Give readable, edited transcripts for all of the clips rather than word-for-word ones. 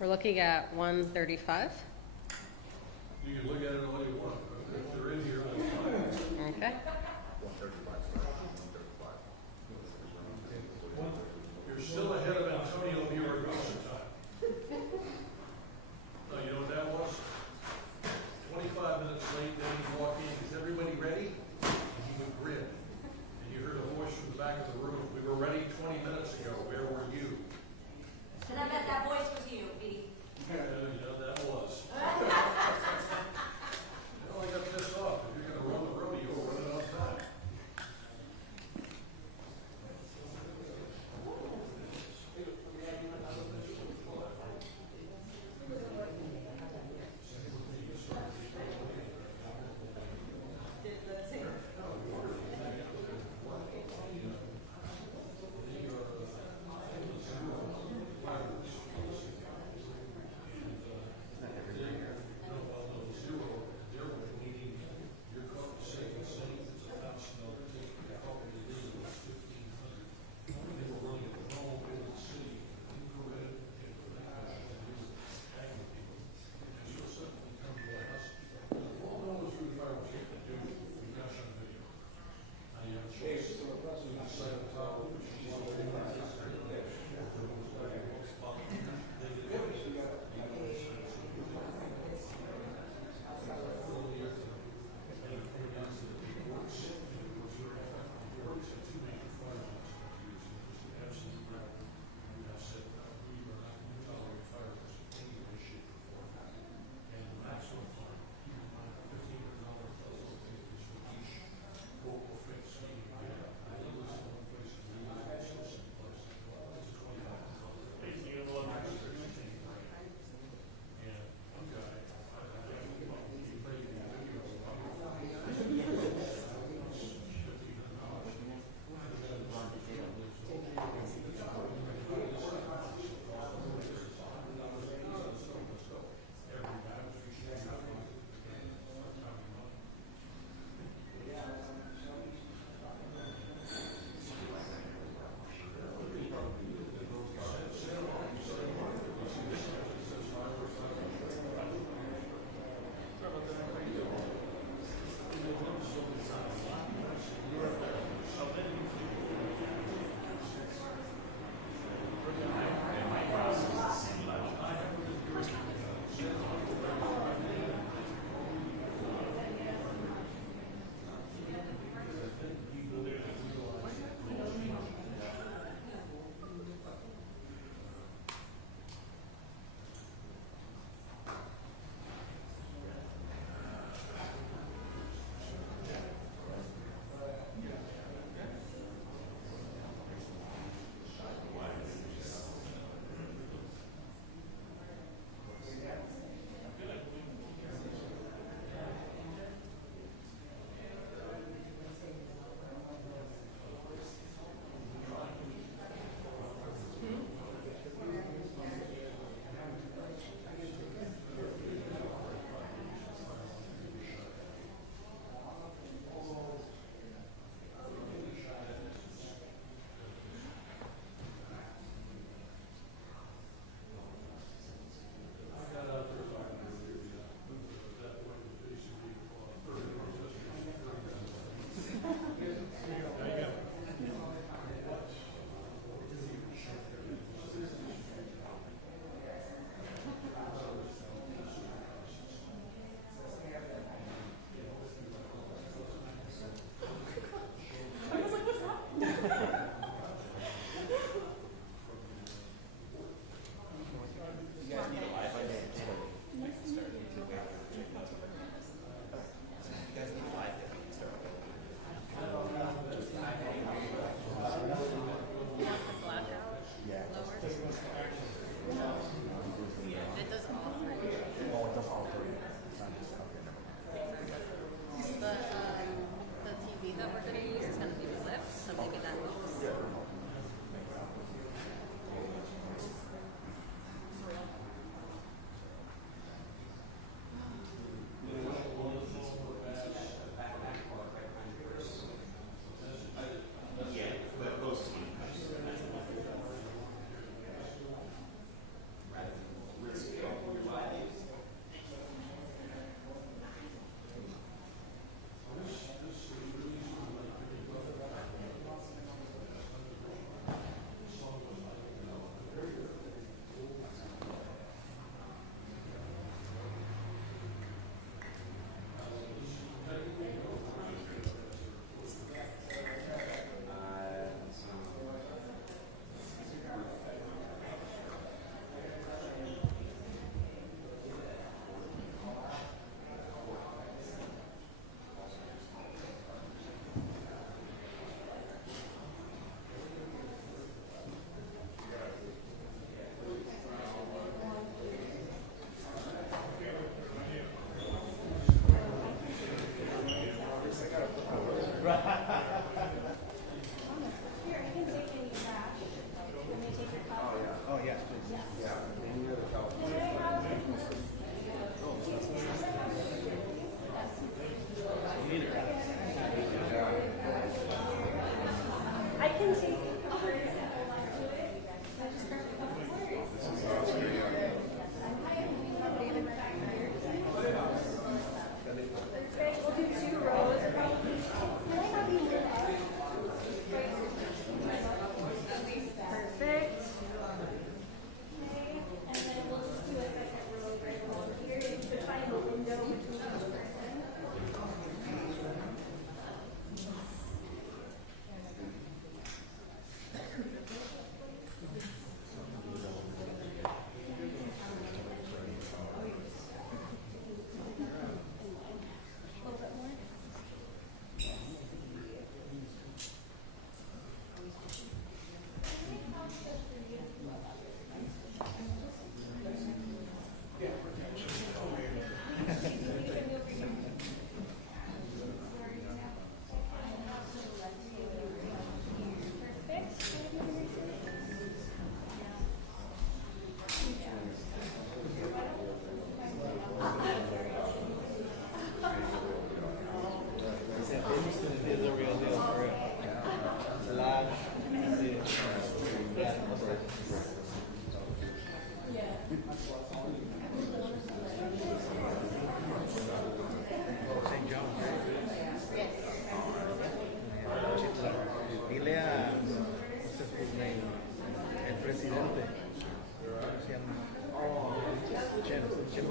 We're looking at 135. You can look at it all you want. If they're in here, that's fine. Okay. 135. You're still ahead of Antonio Miragosa time. No, you know what that was? 25 minutes late, then he walked in. Is everybody ready? And he would grin. And you heard a voice from the back of the room. We were ready 20 minutes ago. Where were you? And I bet that voice was you, Petey. You know, that was.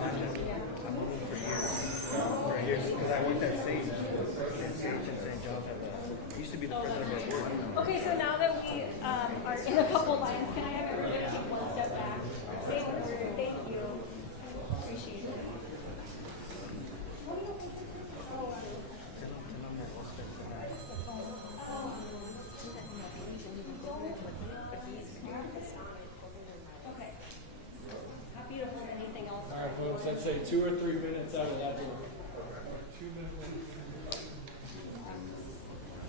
I'm moving for years, because I worked at Sage and St. John's. I used to be the president of the board. Okay, so now that we are in a couple lines, can I have everybody take one step back? Say one word. Thank you. Appreciate it. Okay. How beautiful. Anything else? All right, folks, I'd say 2 or 3 minutes out of that door.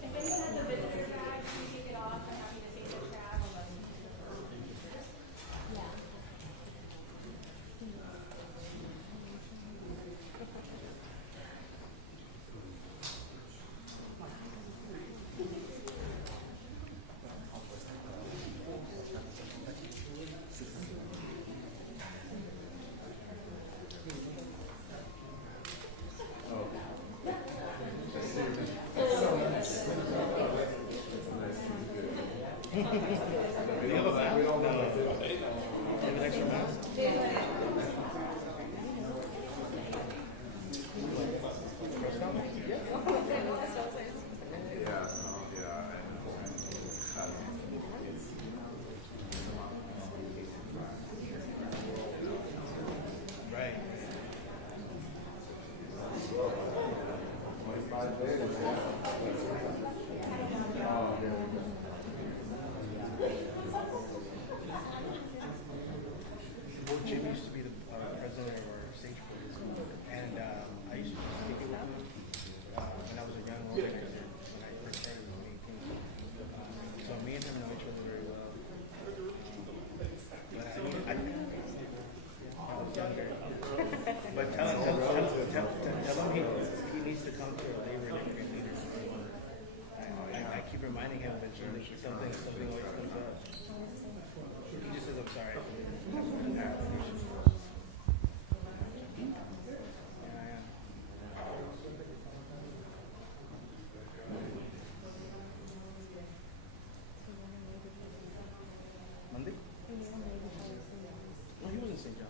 If anyone has a visitor tag, can you take it off? I'm happy to take the tag. Yeah. Do you have a mask? No. Do you have an extra mask? Right. Well, Jim used to be the president of our stage board, and I used to speak with him when I was a young organizer, when I first started in 18. So me and him know each other very well. But I was younger. But tell him he needs to come to a labor and leader. I keep reminding him eventually something always comes up. He just says, I'm sorry. Yeah, I am. Monday? No, he was in St. John.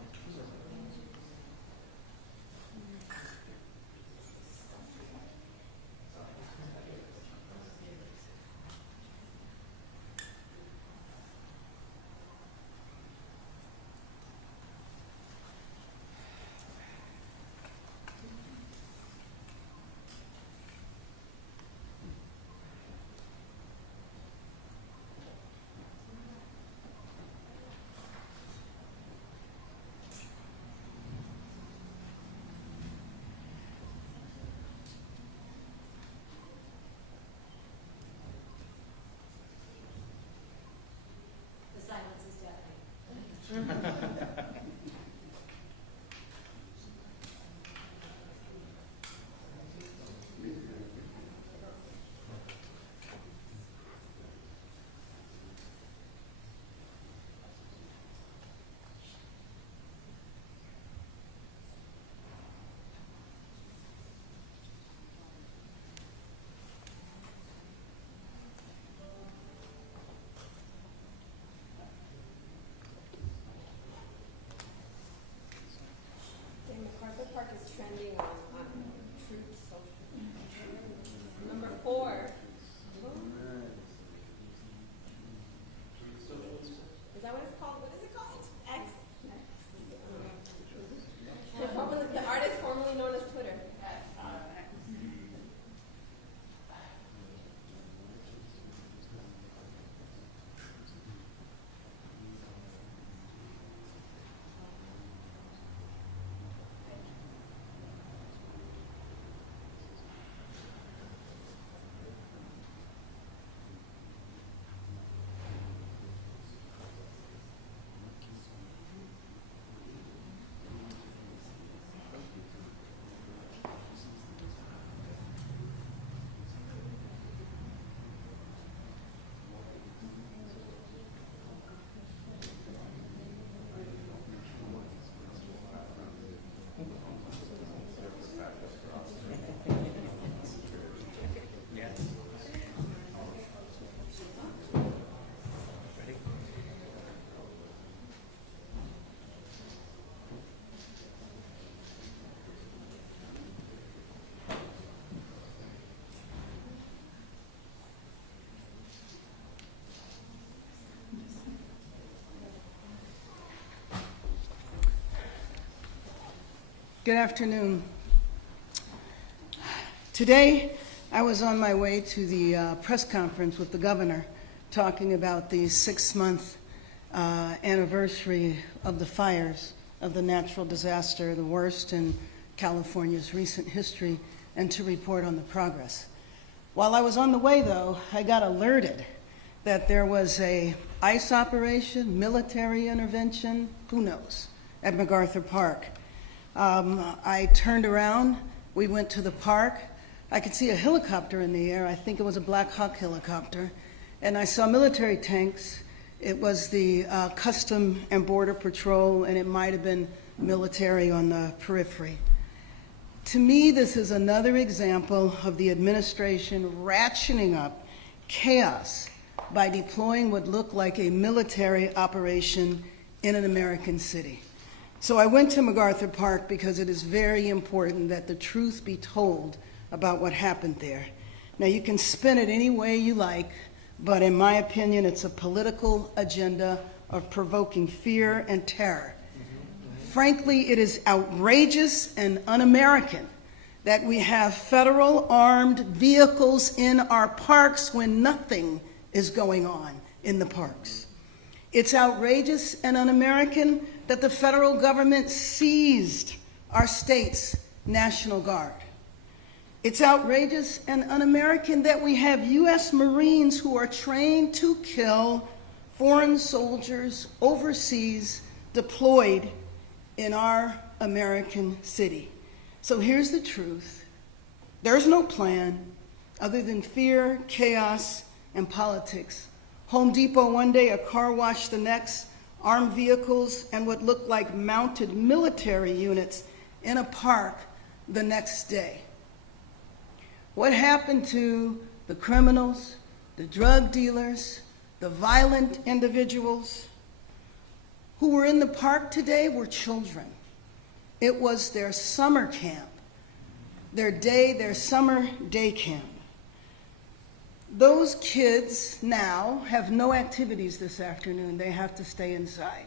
Good afternoon. Today, I was on my way to the press conference with the governor talking about the 6-month anniversary of the fires of the natural disaster, the worst in California's recent history, and to report on the progress. While I was on the way, though, I got alerted that there was a ICE operation, military intervention, who knows, at MacArthur Park. I turned around, we went to the park. I could see a helicopter in the air. I think it was a Black Hawk helicopter. And I saw military tanks. It was the Custom and Border Patrol, and it might have been military on the periphery. To me, this is another example of the administration ratcheting up chaos by deploying what looked like a military operation in an American city. So I went to MacArthur Park because it is very important that the truth be told about what happened there. Now, you can spin it any way you like, but in my opinion, it's a political agenda of provoking fear and terror. Frankly, it is outrageous and un-American that we have federal armed vehicles in our parks when nothing is going on in the parks. It's outrageous and un-American that the federal government seized our state's National Guard. It's outrageous and un-American that we have U.S. Marines who are trained to kill foreign soldiers overseas deployed in our American city. So here's the truth. There's no plan other than fear, chaos, and politics. Home Depot one day, a car wash the next, armed vehicles and what looked like mounted military units in a park the next day. What happened to the criminals, the drug dealers, the violent individuals who were in the park today were children. It was their summer camp, their summer day camp. Those kids now have no activities this afternoon. They have to stay inside.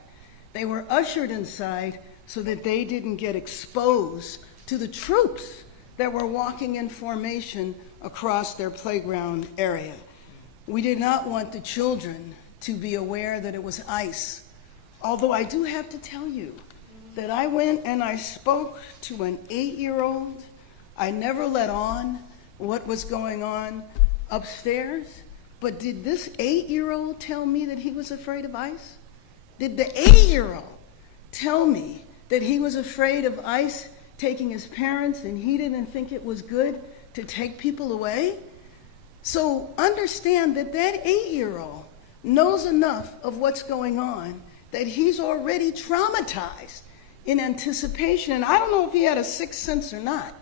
They were ushered inside so that they didn't get exposed to the troops that were walking in formation across their playground area. We did not want the children to be aware that it was ICE. Although I do have to tell you that I went and I spoke to an 8-year-old. I never let on what was going on upstairs, but did this 8-year-old tell me that he was afraid of ICE? Did the 8-year-old tell me that he was afraid of ICE taking his parents and he didn't think it was good to take people away? So understand that that 8-year-old knows enough of what's going on that he's already traumatized in anticipation. And I don't know if he had a sixth sense or not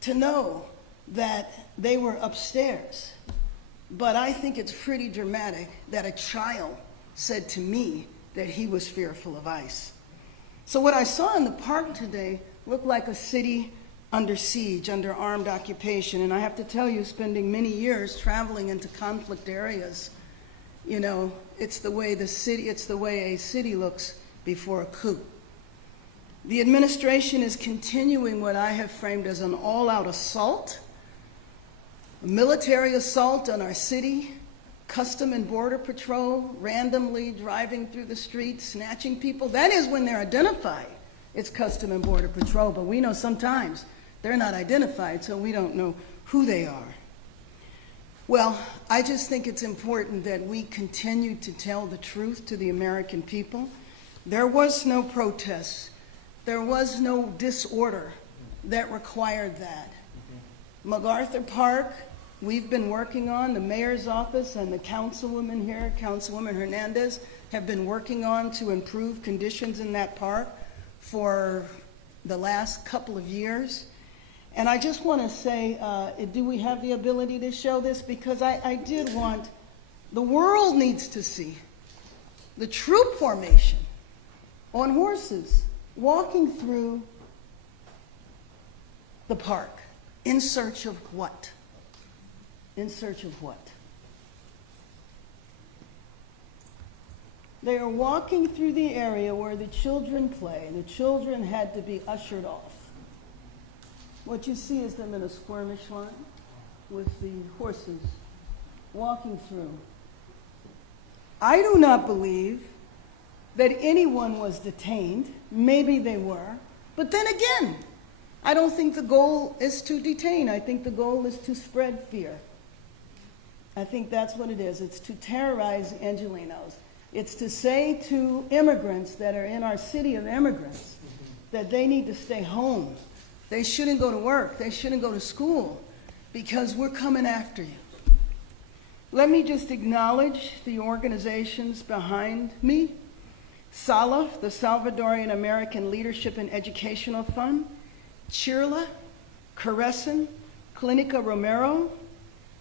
to know that they were upstairs. But I think it's pretty dramatic that a child said to me that he was fearful of ICE. So what I saw in the park today looked like a city under siege, under armed occupation. And I have to tell you, spending many years traveling into conflict areas, you know, it's the way a city looks before a coup. The administration is continuing what I have framed as an all-out assault, a military assault on our city, Custom and Border Patrol randomly driving through the streets, snatching people. That is when they're identified. It's Custom and Border Patrol, but we know sometimes they're not identified, so we don't know who they are. Well, I just think it's important that we continue to tell the truth to the American people. There was no protest. There was no disorder that required that. MacArthur Park, we've been working on, the mayor's office and the councilwoman here, Councilwoman Hernandez, have been working on to improve conditions in that park for the last couple of years. And I just want to say, do we have the ability to show this? Because I did want, the world needs to see the troop formation on horses walking through the park. In search of what? In search of what? They are walking through the area where the children play. The children had to be ushered off. What you see is them in a skirmish line with the horses walking through. I do not believe that anyone was detained. Maybe they were. But then again, I don't think the goal is to detain. I think the goal is to spread fear. I think that's what it is. It's to terrorize Angelenos. It's to say to immigrants that are in our city of immigrants that they need to stay home. They shouldn't go to work. They shouldn't go to school because we're coming after you. Let me just acknowledge the organizations behind me. SALAF, the Salvadorian American Leadership and Educational Fund, CHIRLA, Carescen, Clinica Romero,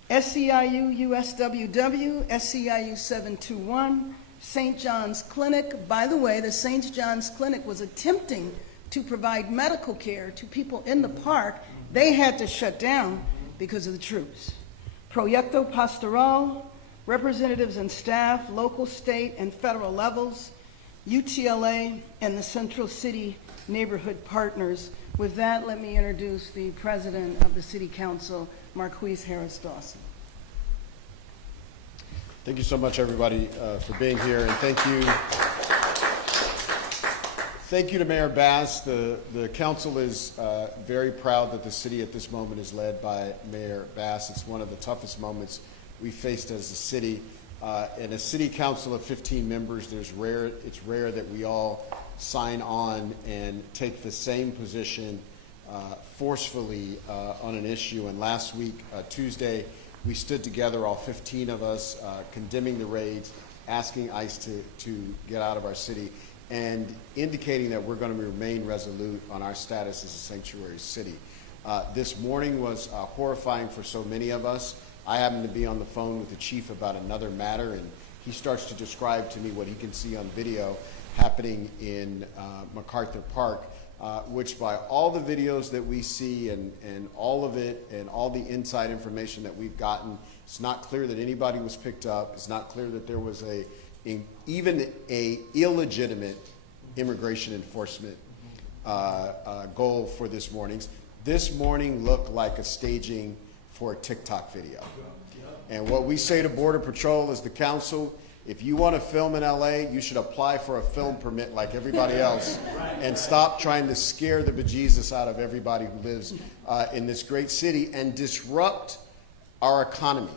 SEIU USWW, SEIU 721, St. John's Clinic. By the way, the St. John's Clinic was attempting to provide medical care to people in the park. They had to shut down because of the troops. Proyecto Pastoral, representatives and staff, local, state, and federal levels, UTLA, and the Central City Neighborhood Partners. With that, let me introduce the President of the City Council, Marquise Harris Dawson. Thank you so much, everybody, for being here, and thank you to Mayor Bass. The council is very proud that the city at this moment is led by Mayor Bass. It's one of the toughest moments we faced as a city. In a city council of 15 members, it's rare that we all sign on and take the same position forcefully on an issue. And last week, Tuesday, we stood together, all 15 of us, condemning the raids, asking ICE to get out of our city, and indicating that we're going to remain resolute on our status as a sanctuary city. This morning was horrifying for so many of us. I happened to be on the phone with the chief about another matter, and he starts to describe to me what he can see on video happening in MacArthur Park, which by all the videos that we see and all of it and all the inside information that we've gotten, it's not clear that anybody was picked up. It's not clear that there was even a illegitimate immigration enforcement goal for this morning. This morning looked like a staging for a TikTok video. And what we say to Border Patrol as the council, if you want to film in LA, you should apply for a film permit like everybody else and stop trying to scare the bejesus out of everybody who lives in this great city and disrupt our economy.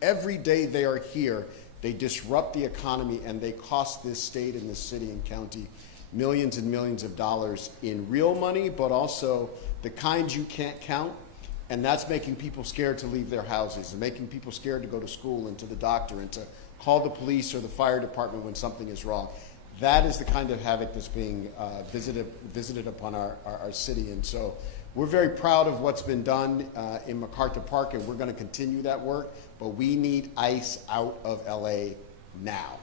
Every day they are here, they disrupt the economy and they cost this state and this city and county millions and millions of dollars in real money, but also the kind you can't count. And that's making people scared to leave their houses and making people scared to go to school and to the doctor and to call the police or the fire department when something is wrong. That is the kind of havoc that's being visited upon our city. And so we're very proud of what's been done in MacArthur Park, and we're going to continue that work. But we need ICE out of LA now.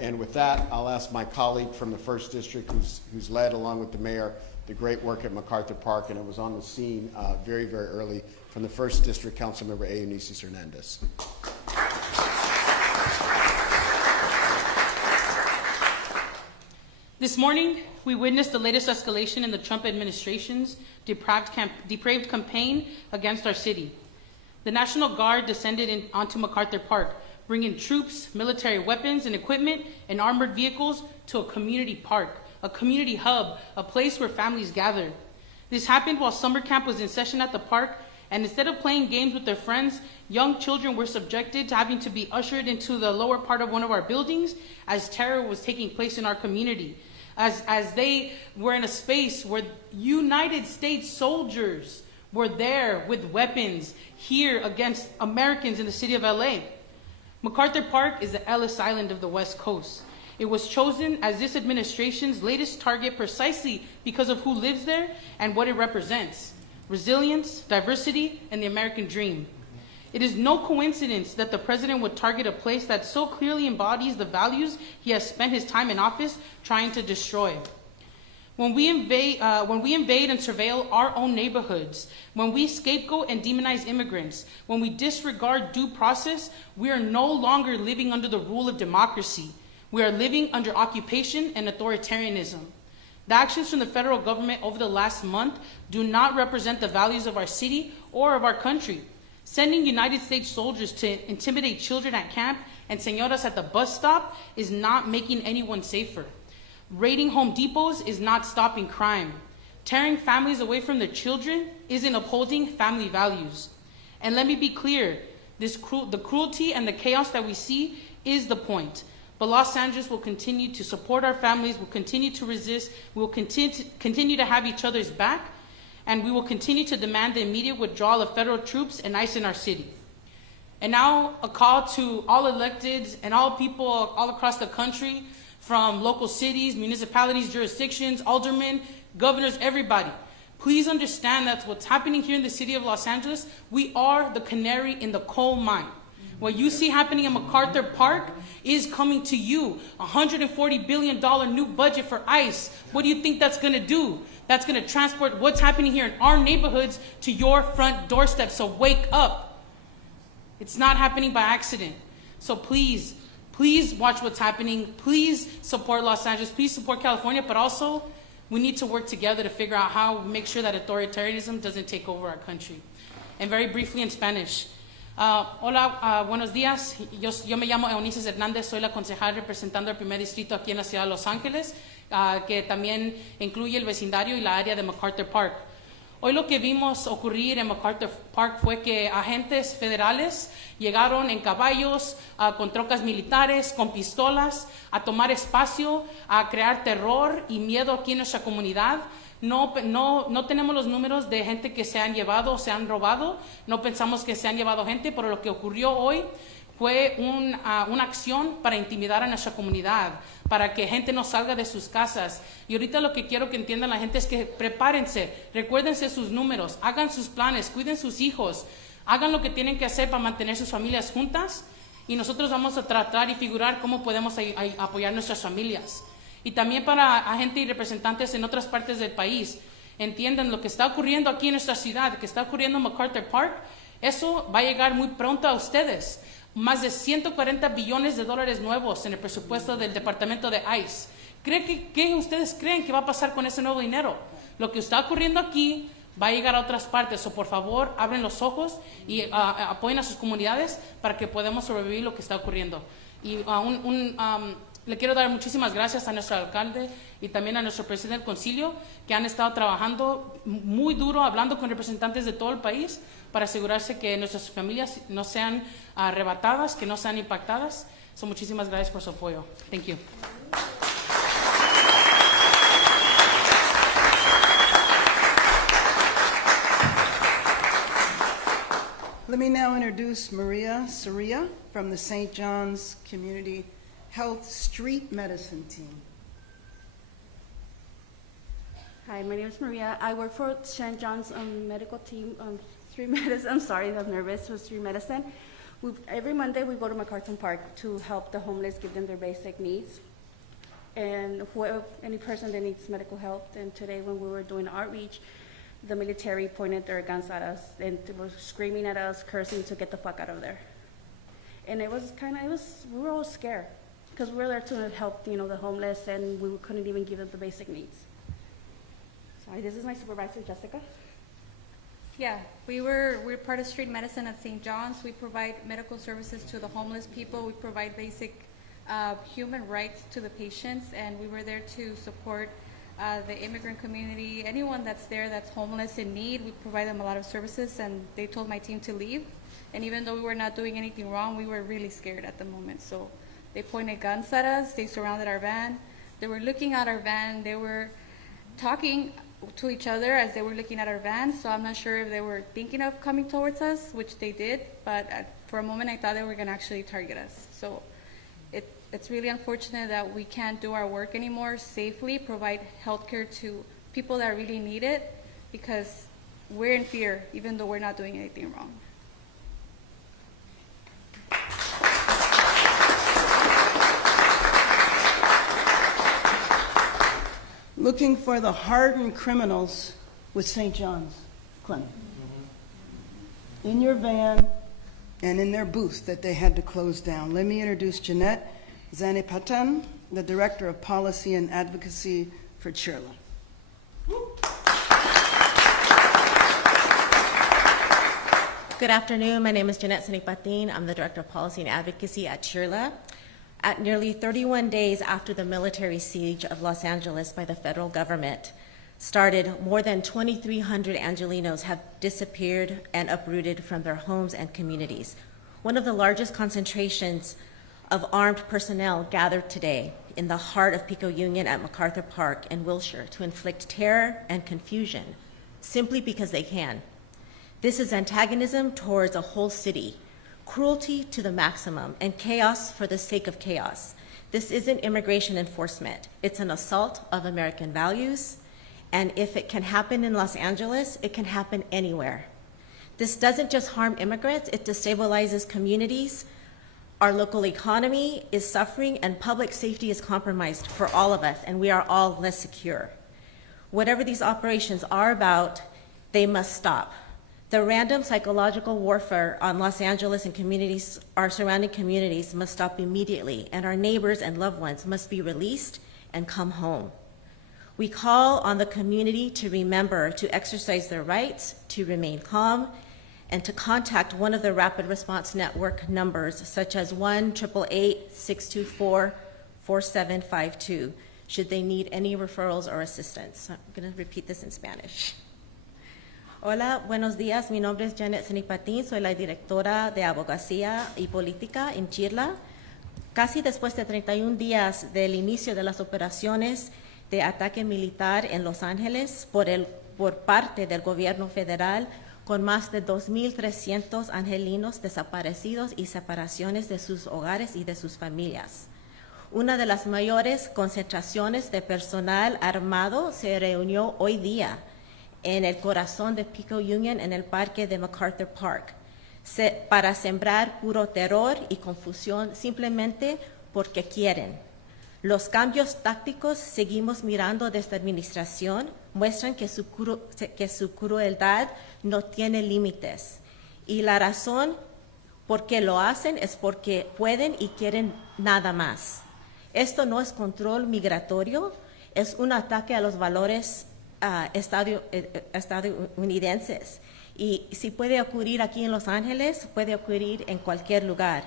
And with that, I'll ask my colleague from the 1st District, who's led, along with the mayor, the great work at MacArthur Park, and it was on the scene very, very early, from the 1st District, Councilmember Hernandez. This morning, we witnessed the latest escalation in the Trump administration's depraved campaign against our city. The National Guard descended onto MacArthur Park, bringing troops, military weapons and equipment, and armored vehicles to a community park, a community hub, a place where families gather. This happened while summer camp was in session at the park, and instead of playing games with their friends, young children were subjected to having to be ushered into the lower part of one of our buildings as terror was taking place in our community, as they were in a space where United States soldiers were there with weapons here against Americans in the city of LA. MacArthur Park is the Ellis Island of the West Coast. It was chosen as this administration's latest target precisely because of who lives there and what it represents: resilience, diversity, and the American dream. It is no coincidence that the president would target a place that so clearly embodies the values he has spent his time in office trying to destroy. When we invade and surveil our own neighborhoods, when we scapegoat and demonize immigrants, when we disregard due process, we are no longer living under the rule of democracy. We are living under occupation and authoritarianism. The actions from the federal government over the last month do not represent the values of our city or of our country. Sending United States soldiers to intimidate children at camp and señoras at the bus stop is not making anyone safer. Raiding Home Depots is not stopping crime. Tearing families away from their children isn't upholding family values. And let me be clear, the cruelty and the chaos that we see is the point. But Los Angeles will continue to support our families, will continue to resist, we will continue to have each other's back, and we will continue to demand the immediate withdrawal of federal troops and ICE in our city. And now a call to all electeds and all people all across the country, from local cities, municipalities, jurisdictions, aldermen, governors, everybody. Please understand that what's happening here in the city of Los Angeles, we are the canary in the coal mine. What you see happening in MacArthur Park is coming to you. $140 billion new budget for ICE. What do you think that's going to do? That's going to transport what's happening here in our neighborhoods to your front doorstep. So wake up. It's not happening by accident. So please, please watch what's happening. Please support Los Angeles. Please support California. But also, we need to work together to figure out how we make sure that authoritarianism doesn't take over our country. And very briefly in Spanish. Hola, buenos días. Yo me llamo Eunices Hernández, soy la concejal representando el primer distrito aquí en la ciudad de Los Ángeles, que también incluye el vecindario y la área de MacArthur Park. Hoy lo que vimos ocurrir en MacArthur Park fue que agentes federales llegaron en caballos, con trocas militares, con pistolas, a tomar espacio, a crear terror y miedo aquí en nuestra comunidad. No tenemos los números de gente que se han llevado o se han robado. No pensamos que se han llevado gente, pero lo que ocurrió hoy fue una acción para intimidar a nuestra comunidad, para que gente no salga de sus casas. Y ahorita lo que quiero que entiendan la gente es que prepárense, recuérdense sus números, hagan sus planes, cuiden sus hijos, hagan lo que tienen que hacer para mantener sus familias juntas, y nosotros vamos a tratar y figurar cómo podemos apoyar nuestras familias. Y también para agentes y representantes en otras partes del país, entiendan lo que está ocurriendo aquí en nuestra ciudad, que está ocurriendo en MacArthur Park, eso va a llegar muy pronto a ustedes. Más de 140 billones de dólares nuevos en el presupuesto del departamento de ICE. ¿Qué ustedes creen que va a pasar con ese nuevo dinero? Lo que está ocurriendo aquí va a llegar a otras partes. O por favor, abren los ojos y apoyen a sus comunidades para que podamos sobrevivir lo que está ocurriendo. Y le quiero dar muchísimas gracias a nuestro alcalde y también a nuestro presidente del concilio, que han estado trabajando muy duro, hablando con representantes de todo el país para asegurarse que nuestras familias no sean arrebatadas, que no sean impactadas. So, muchísimas gracias por su apoyo. Thank you. Let me now introduce Maria Soria from the St. John's Community Health Street Medicine Team. Hi, my name is Maria. I work for St. John's medical team, street medicine. I'm sorry, I'm nervous for street medicine. Every Monday we go to MacArthur Park to help the homeless, give them their basic needs. And any person that needs medical help. And today when we were doing outreach, the military pointed their guns at us and they were screaming at us, cursing to get the fuck out of there. And we were all scared, because we were there to help, the homeless, and we couldn't even give them the basic needs. Sorry, this is my supervisor, Jessica. Yeah, we're part of street medicine at St. John's. We provide medical services to the homeless people. We provide basic human rights to the patients, and we were there to support the immigrant community, anyone that's there that's homeless in need. We provide them a lot of services, and they told my team to leave. And even though we were not doing anything wrong, we were really scared at the moment. So they pointed guns at us. They surrounded our van. They were looking at our van. They were talking to each other as they were looking at our van. So I'm not sure if they were thinking of coming towards us, which they did. But for a moment, I thought they were going to actually target us. So it's really unfortunate that we can't do our work anymore safely, provide healthcare to people that really need it, because we're in fear, even though we're not doing anything wrong. Looking for the hardened criminals with St. John's Clinic. In your van and in their booth that they had to close down. Let me introduce Jeanette Zanipatan, the Director of Policy and Advocacy for Chirla. Good afternoon. My name is Jeanette Sanipatin. I'm the Director of Policy and Advocacy at Chirla. At nearly 31 days after the military siege of Los Angeles by the federal government started, more than 2,300 Angelinos have disappeared and uprooted from their homes and communities. One of the largest concentrations of armed personnel gathered today in the heart of Pico Union at MacArthur Park in Wilshire to inflict terror and confusion simply because they can. This is antagonism towards a whole city, cruelty to the maximum, and chaos for the sake of chaos. This isn't immigration enforcement. It's an assault of American values, and if it can happen in Los Angeles, it can happen anywhere. This doesn't just harm immigrants, it destabilizes communities. Our local economy is suffering, and public safety is compromised for all of us, and we are all less secure. Whatever these operations are about, they must stop. The random psychological warfare on Los Angeles and communities, our surrounding communities, must stop immediately, and our neighbors and loved ones must be released and come home. We call on the community to remember to exercise their rights, to remain calm, and to contact one of the Rapid Response Network numbers, such as 1-888-624-4752, should they need any referrals or assistance. I'm going to repeat this in Spanish. Hola, buenos días. Mi nombre es Janet Sanipatin. Soy la directora de Abogacía y Política en Chirla. Casi después de 31 días del inicio de las operaciones de ataque militar en Los Ángeles por parte del gobierno federal, con más de 2,300 angelinos desaparecidos y separaciones de sus hogares y de sus familias. Una de las mayores concentraciones de personal armado se reunió hoy día en el corazón de Pico Union, en el parque de MacArthur Park, para sembrar puro terror y confusión simplemente porque quieren. Los cambios tácticos seguimos mirando de esta administración muestran que su crueldad no tiene límites. Y la razón por qué lo hacen es porque pueden y quieren nada más. Esto no es control migratorio, es un ataque a los valores estadounidenses. Y si puede ocurrir aquí en Los Ángeles, puede ocurrir en cualquier lugar.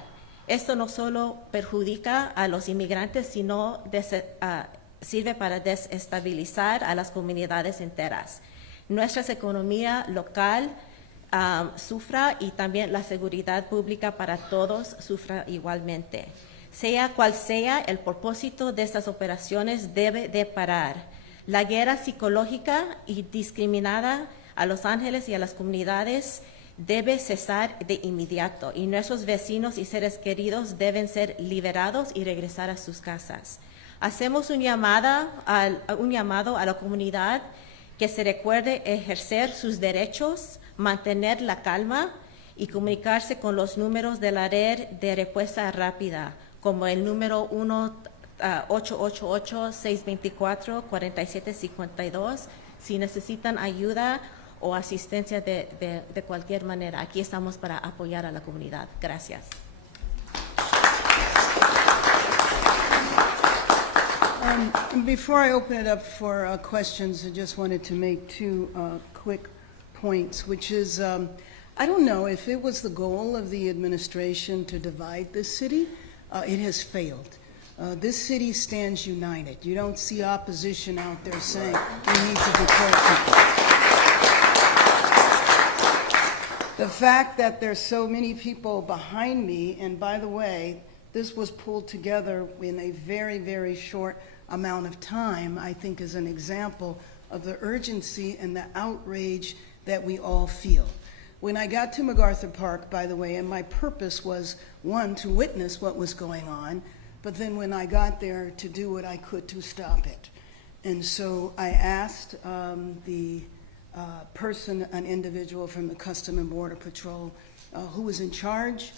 Esto no solo perjudica a los inmigrantes, sino sirve para desestabilizar a las comunidades enteras. Nuestra economía local sufra y también la seguridad pública para todos sufra igualmente. Sea cual sea el propósito de estas operaciones, debe de parar. La guerra psicológica y discriminada a Los Ángeles y a las comunidades debe cesar de inmediato, y nuestros vecinos y seres queridos deben ser liberados y regresar a sus casas. Hacemos un llamado a la comunidad que se recuerde ejercer sus derechos, mantener la calma y comunicarse con los números de la red de respuesta rápida, como el número 888-624-4752, si necesitan ayuda o asistencia de cualquier manera. Aquí estamos para apoyar a la comunidad. Gracias. Before I open it up for questions, I just wanted to make two quick points, which is, I don't know if it was the goal of the administration to divide this city. It has failed. This city stands united. You don't see opposition out there saying we need to deport people. The fact that there's so many people behind me, and by the way, this was pulled together in a very, very short amount of time, I think is an example of the urgency and the outrage that we all feel. When I got to MacArthur Park, by the way, and my purpose was, one, to witness what was going on, but then when I got there, to do what I could to stop it. And so I asked the an individual from the Custom and Border Patrol who was in charge.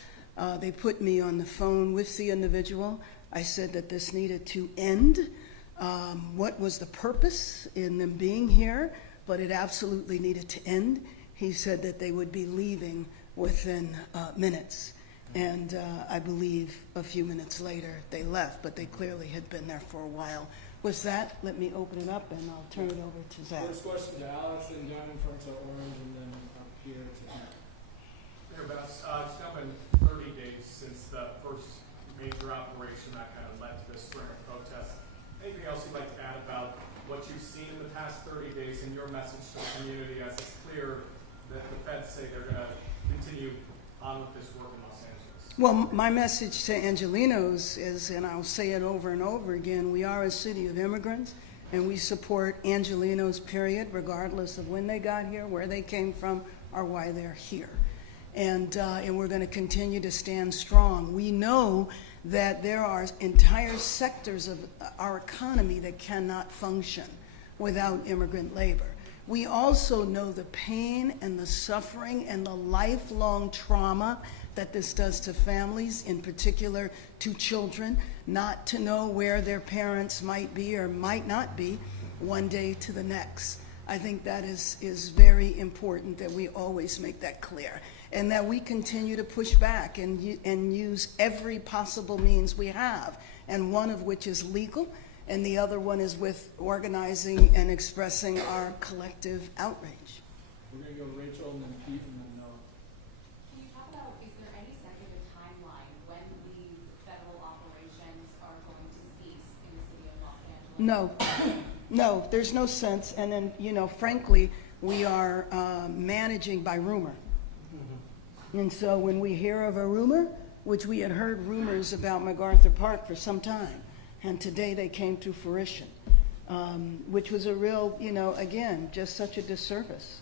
They put me on the phone with the individual. I said that this needed to end. What was the purpose in them being here? But it absolutely needed to end. He said that they would be leaving within minutes. And I believe a few minutes later they left, but they clearly had been there for a while With that, let me open it up and I'll turn it over to Zach. First question to Alex, then down in front to Orange, and then up here to Matt. Mayor Bass, it's now been 30 days since the first major operation that kind of led to this string of protests. Anything else you'd like to add about what you've seen in the past 30 days and your message to the community, as it's clear that the feds say they're going to continue on with this work in Los Angeles? Well, my message to Angelenos is, and I'll say it over and over again, we are a city of immigrants, and we support Angelenos, period, regardless of when they got here, where they came from, or why they're here. And we're going to continue to stand strong. We know that there are entire sectors of our economy that cannot function without immigrant labor. We also know the pain and the suffering and the lifelong trauma that this does to families, in particular to children, not to know where their parents might be or might not be one day to the next. I think that is very important that we always make that clear, and that we continue to push back and use every possible means we have, and one of which is legal, and the other one is with organizing and expressing our collective outrage. We're going to go Rachel, and then Pete, and then Noah. Can you talk about, is there any sense of a timeline when these federal operations are going to cease in the city of Los Angeles? No. No, there's no sense. And then, you know, frankly, we are managing by rumor. And so when we hear of a rumor, which we had heard rumors about MacArthur Park for some time, and today they came to fruition, which was a real, you know, again, just such a disservice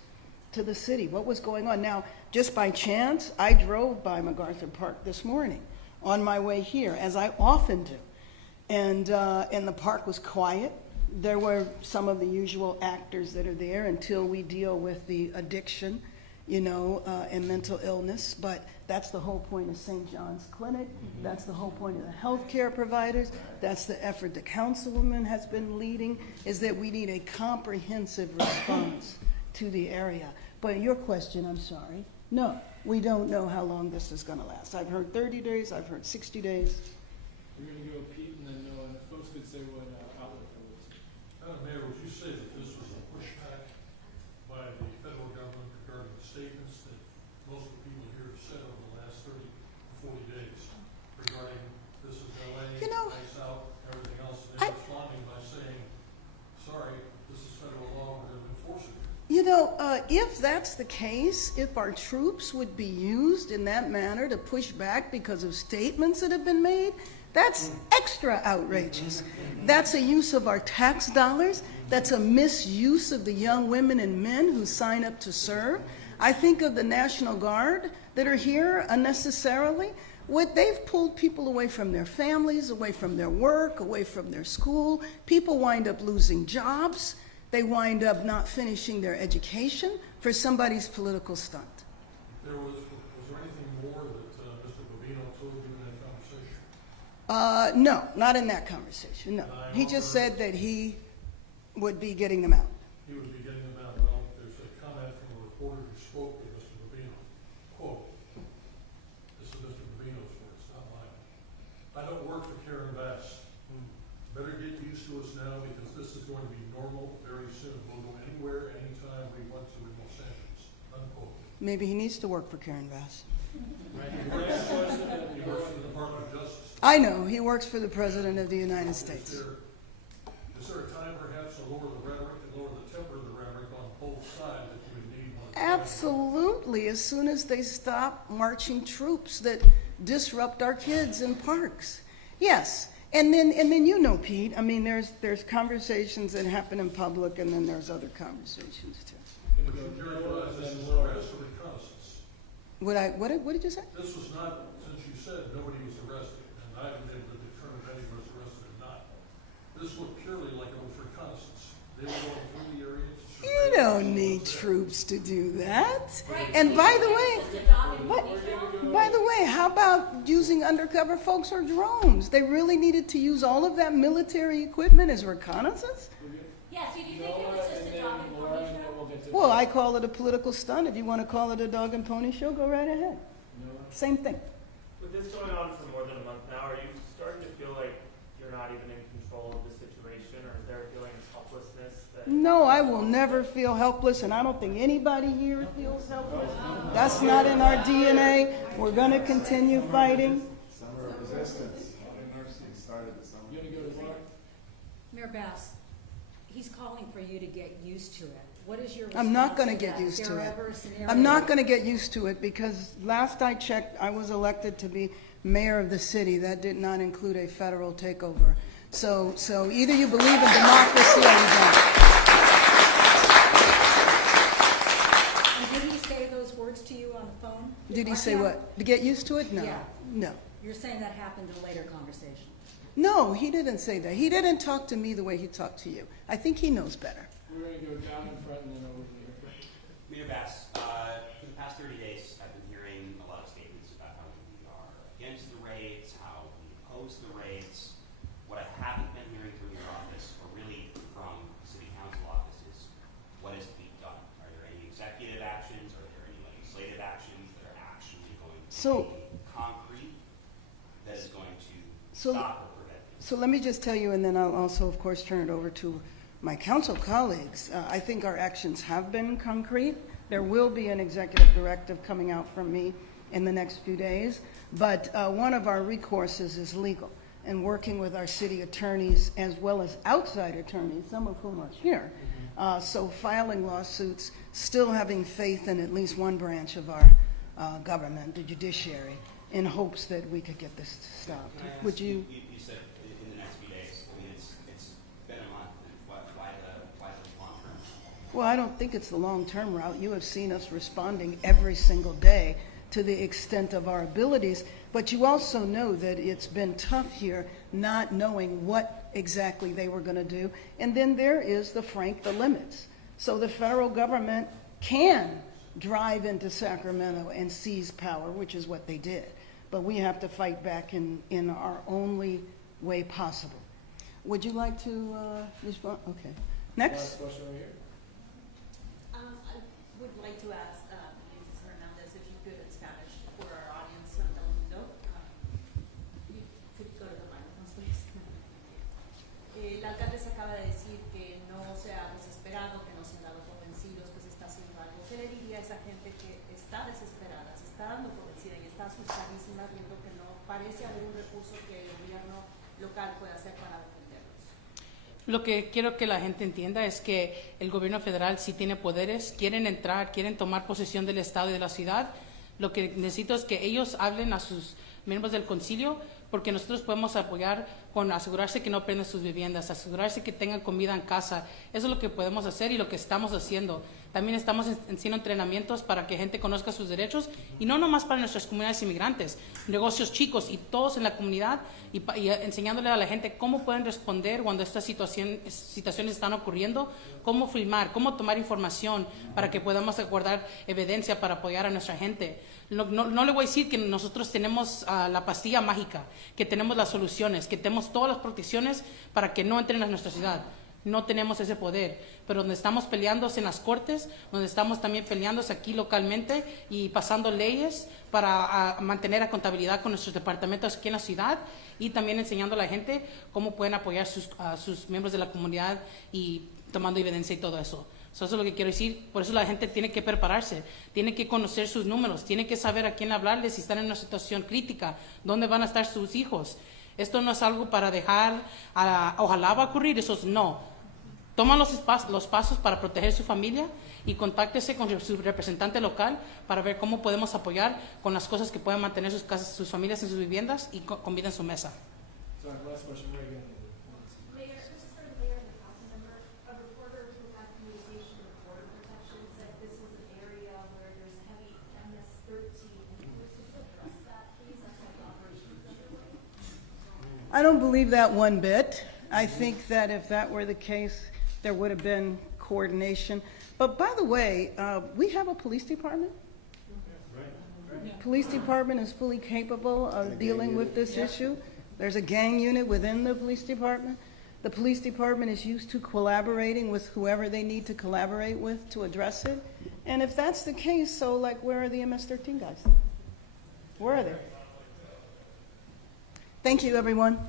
to the city. What was going on? Now, just by chance, I drove by MacArthur Park this morning on my way here, as I often do. And the park was quiet. There were some of the usual actors that are there until we deal with the addiction, you know, and mental illness. But that's the whole point of St. John's Clinic. That's the whole point of the healthcare providers. That's the effort the Councilwoman has been leading, is that we need a comprehensive response to the area. But your question, I'm sorry, no, we don't know how long this is going to last. I've heard 30 days, I've heard 60 days. We're going to go Pete, and then Noah, and if folks could say what outlet it was. Mayor, would you say that this was a pushback by the federal government regarding the statements that most of the people here have said over the last 30 or 40 days regarding this is LA, You know, nice out, everything else, and they're responding by saying, sorry, this is federal law, we're going to enforce it. You know, if that's the case, if our troops would be used in that manner to push back because of statements that have been made, that's extra outrageous. That's a use of our tax dollars. That's a misuse of the young women and men who sign up to serve. I think of the National Guard that are here unnecessarily. They've pulled people away from their families, away from their work, away from their school. People wind up losing jobs. They wind up not finishing their education for somebody's political stunt. Was there anything more that Mr. Bovino told you in that conversation? No, not in that conversation, no. He just said that he would be getting them out. He would be getting them out. Well, there's a comment from a reporter who spoke with Mr. Bovino. Quote, this is Mr. Bovino's words, not mine. I don't work for Karen Bass. Better get used to us now because this is going to be normal very soon. We'll go anywhere, anytime we want to in Los Angeles. Unquote. Maybe he needs to work for Karen Bass. He works for the Department of Justice. I know, he works for the President of the United States. Is there a time perhaps to lower the rhetoric and lower the temper of the rhetoric on both sides that you would need one? Absolutely, as soon as they stop marching troops that disrupt our kids in parks. Yes, and then you know, Pete, I mean, there's conversations that happen in public, and then there's other conversations too. Would you characterize this as arrest or reconnaissance? What did you say? This was not, since you said nobody was arrested, and I haven't been able to determine if anyone was arrested or not. This looked purely like it was reconnaissance. They were going through the area. You don't need troops to do that. And by the way, how about using undercover folks or drones? They really needed to use all of that military equipment as reconnaissance? Yeah, so do you think it was just a dog and pony show? Well, I call it a political stunt. If you want to call it a dog and pony show, go right ahead. Same thing. With this going on for more than a month now, are you starting to feel like you're not even in control of the situation? situation, or is there a feeling of helplessness that? No, I will never feel helpless, and I don't think anybody here feels helpless. That's not in our DNA. We're going to continue fighting. Summer of resistance. We started the summer. You want to go to Mark? Mayor Bass, he's calling for you to get used to it. What is your response? I'm not going to to get that? used Is to there it. ever a scenario- I'm not going to get used to it because last I checked, I was elected to be mayor of the city. That did not include a federal takeover. So either you believe in democracy or you don't. And did he say those words to you on the phone? Did he say what? To get used to it? No. Yeah. No. You're saying that happened in a later conversation. No, he didn't say that. He didn't talk to me the way he talked to you. I think he knows better. We're going to go down in front and then over here. Mayor Bass, for the past 30 days, I've been hearing a lot of statements about how we are against the raids, how we oppose the raids. What I haven't been hearing from your office, or really from city council offices, what is to be done? Are there any executive actions? Are there any legislative actions that are actually going to be concrete that is going to stop or prevent this? So let me just tell you, and then I'll also, of course, turn it over to my council colleagues. I think our actions have been concrete. There will be an executive directive coming out from me in the next few days, but one of our recourses is legal, and working with our city attorneys as well as outside attorneys, some of whom are here. So filing lawsuits, still having faith in at least one branch of our government, the judiciary, in hopes that we could get this stopped. Would you? You said in the next few days. I mean, it's been a month. Why the long term? Well, I don't think it's the long-term route. You have seen us responding every single day to the extent of our abilities, but you also know that it's been tough here not knowing what exactly they were going to do. And then there is the limits. So the federal government can drive into Sacramento and seize power, which is what they did. But we have to fight back in our only way possible. Would you like to respond? Okay. Next. Last question over here. I would like to ask Mrs. Hernandez if you could in Spanish for our audience on the window. You could go to the microphone, please. La alcaldesa acaba de decir que no se ha desesperado, que no se han dado por vencidos, que se está haciendo algo. ¿Qué le diría a esa gente que está desesperada, se está dando por vencida y está asustadísima viendo que no parece haber un recurso que el gobierno local pueda hacer para defenderlos? Lo que quiero que la gente entienda es que el gobierno federal sí tiene poderes, quieren entrar, quieren tomar posesión del estado y de la ciudad. Lo que necesito es que ellos hablen a sus miembros del concilio, porque nosotros podemos apoyar con asegurarse que no prenden sus viviendas, asegurarse que tengan comida en casa. Eso es lo que podemos hacer y lo que estamos haciendo. También estamos haciendo entrenamientos para que gente conozca sus derechos, y no nomás para nuestras comunidades inmigrantes, negocios chicos y todos en la comunidad, y enseñándole a la gente cómo pueden responder cuando estas situaciones están ocurriendo, cómo filmar, cómo tomar información para que podamos guardar evidencia para apoyar a nuestra gente. No le voy a decir que nosotros tenemos la pastilla mágica, que tenemos las soluciones, que tenemos todas las protecciones para que no entren a nuestra ciudad. No tenemos ese poder, pero donde estamos peleando es en las cortes, donde estamos también peleando es aquí localmente y pasando leyes para mantener contabilidad con nuestros departamentos aquí en la ciudad, y también enseñando a la gente cómo pueden apoyar a sus miembros de la comunidad y tomando evidencia y todo eso. Eso es lo que quiero decir. Por eso la gente tiene que prepararse, tiene que conocer sus números, tiene que saber a quién hablarles si están en una situación crítica, dónde van a estar sus hijos. Esto no es algo para dejar, ojalá va a ocurrir, eso es no. Toman los pasos para proteger su familia y contáctese con su representante local para ver cómo podemos apoyar con las cosas que puedan mantener sus casas, sus familias en sus viviendas y comida en su mesa. Sorry, last question, right again. Mayor, this is for the mayor and the council member. A reporter who had communication with Border Protection said this was an area where there's heavy MS-13. Can you just address that, please? That's why the operation is underway. I don't believe that one bit. I think that if that were the case, there would have been coordination. But by the way, we have a police department. Police department is fully capable of dealing with this issue. There's a gang unit within the police department. The police department is used to collaborating with whoever they need to collaborate with to address it. And if that's the case, so like, where are the MS-13 guys? Where are they? Thank you, everyone.